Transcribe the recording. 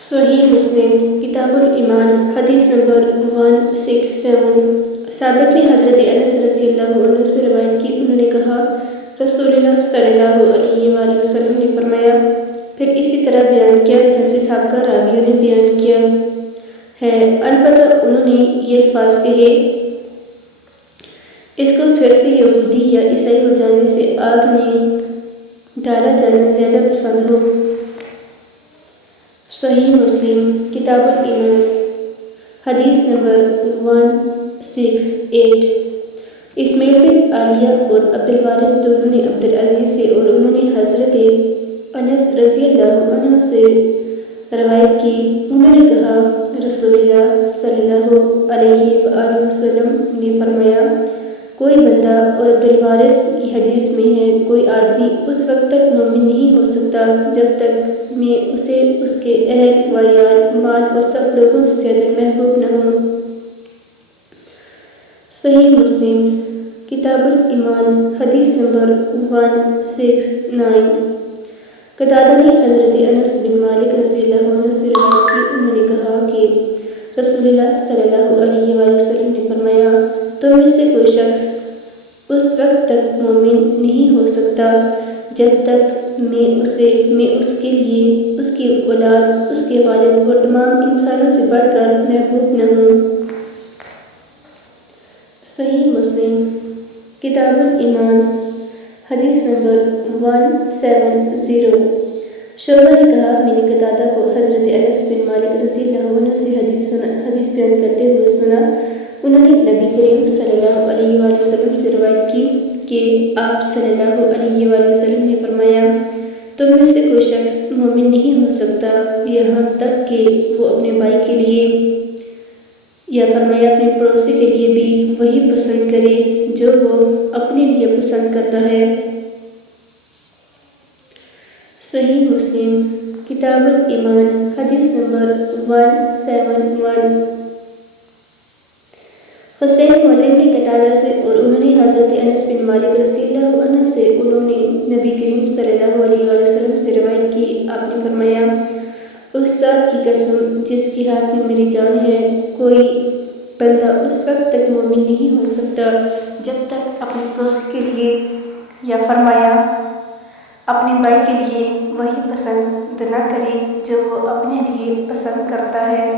صحیح مسلم کتاب الایمان حدیث نمبر 167 ثابت نے حضرت انس رضی اللہ عنہ سے روایت کی، انہوں نے کہا رسول اللہ صلی اللہ علیہ وآلہ وسلم نے فرمایا، پھر اسی طرح بیان کیا جیسے سابقہ راویوں نے بیان کیا ہے، البتہ انہوں نے یہ الفاظ کہے اس کو پھر سے یہودی یا عیسائی ہو جانے سے آگ میں ڈالا جانا زیادہ پسند ہو۔ صحیح مسلم کتاب الایمان حدیث نمبر 168 اسماعیل بن عالیہ اور عبد الوارث دونوں نے عبد العزیز سے اور انہوں نے حضرت انس رضی اللہ عنہ سے روایت کی، انہوں نے کہا رسول اللہ صلی اللہ علیہ وآلہ وسلم نے فرمایا، کوئی بندہ اور عبد الوارث کی حدیث میں ہے، کوئی آدمی اس وقت تک مومن نہیں ہو سکتا جب تک میں اسے اس کے اہل وعیال مال اور سب لوگوں سے زیادہ محبوب نہ ہوں۔ صحیح مسلم کتاب الایمان حدیث نمبر 169 قتادہ نے حضرت انس بن مالک رضی اللہ عنہ سے روایت کی، انہوں نے کہا کہ رسول اللہ صلی اللہ علیہ وآلہ وسلم نے فرمایا، تم میں سے کوئی شخص اس وقت تک مومن نہیں ہو سکتا جب تک میں اس کے لیے، اس کی اولاد، اس کے والد اور تمام انسانوں سے بڑھ کر محبوب نہ ہوں۔ صحیح مسلم کتاب الایمان حدیث نمبر 170 شعبہ نے کہا، میں نے قتادہ کو حضرت انس بن مالک رضی اللہ عنہ سے حدیث بیان کرتے ہوئے سنا، انہوں نے نبی کریم صلی اللہ علیہ وآلہ وسلم سے روایت کی کہ آپ صلی اللہ علیہ وآلہ وسلم نے فرمایا، تم میں سے کوئی شخص مومن نہیں ہو سکتا یہاں تک کہ وہ اپنے بھائی کے لیے یا فرمایا اپنے پڑوسی کے لیے بھی وہی پسند کرے جو وہ اپنے لیے پسند کرتا ہے۔ صحیح مسلم کتاب الایمان حدیث نمبر 171 حسین مولوی نے قتادہ سے اور انہوں نے حضرت انس بن مالک رضی اللہ عنہ سے انہوں نے نبی کریم صلی اللہ علیہ وآلہ وسلم سے روایت کی، آپ نے فرمایا، اس ذات کی قسم جس کے ہاتھ میں میری جان ہے، کوئی بندہ اس وقت تک مومن نہیں ہو سکتا جب تک اپنے پڑوسی کے لیے یا فرمایا اپنے بھائی کے لیے وہی پسند نہ کرے جو وہ اپنے لیے پسند کرتا ہے۔